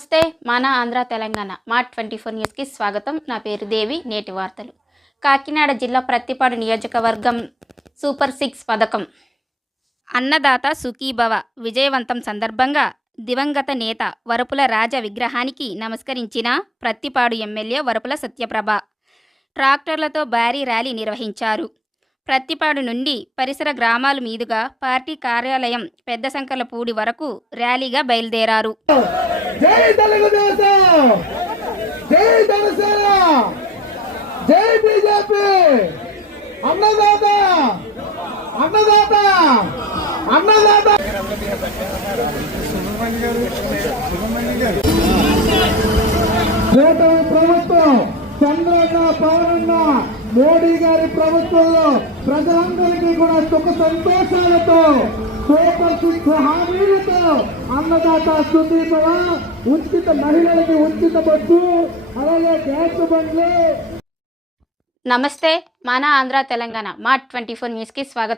నమస్తే మన ఆంధ్ర తెలంగాణ మార్ట్ 24 న్యూస్కి స్వాగతం. నా పేరు దేవి. నేటి వార్తలు. కాకినాడ జిల్లా ప్రత్తిపాడు నియోజకవర్గం సూపర్ 6 పథకం అన్నదాత సుఖీభవ విజయవంతం సందర్భంగా దివంగత నేత వరపుల రాజ విగ్రహానికి నమస్కరించిన ప్రత్తిపాడు ఎమ్మెల్యే వరపుల సత్యప్రభ ట్రాక్టర్లతో భారీ ర్యాలీ నిర్వహించారు. ప్రత్తిపాడు నుండి పరిసర గ్రామాల మీదుగా పార్టీ కార్యాలయం పెద్ద సంకలపూడి వరకు ర్యాలీగా బయలుదేరారు. జై తెలుగుదేశం, జై జనసేన, జై బీజేపీ, అన్నదాత అన్నదాత అన్నదాత. కూటమి ప్రభుత్వం చంద్రన్న పవనన్న మోడీ గారి ప్రభుత్వంలో ప్రజలందరికీ కూడా సుఖ సంతోషాలతో సూపర్ 6 హామీలతో అన్నదాత సుఖీభవ, ఉచిత మహిళలకి ఉచిత బస్సు, అలాగే గ్యాస్ బండ్లు. నమస్తే మన ఆంధ్ర తెలంగాణ మార్ట్ 24 న్యూస్కి స్వాగతం.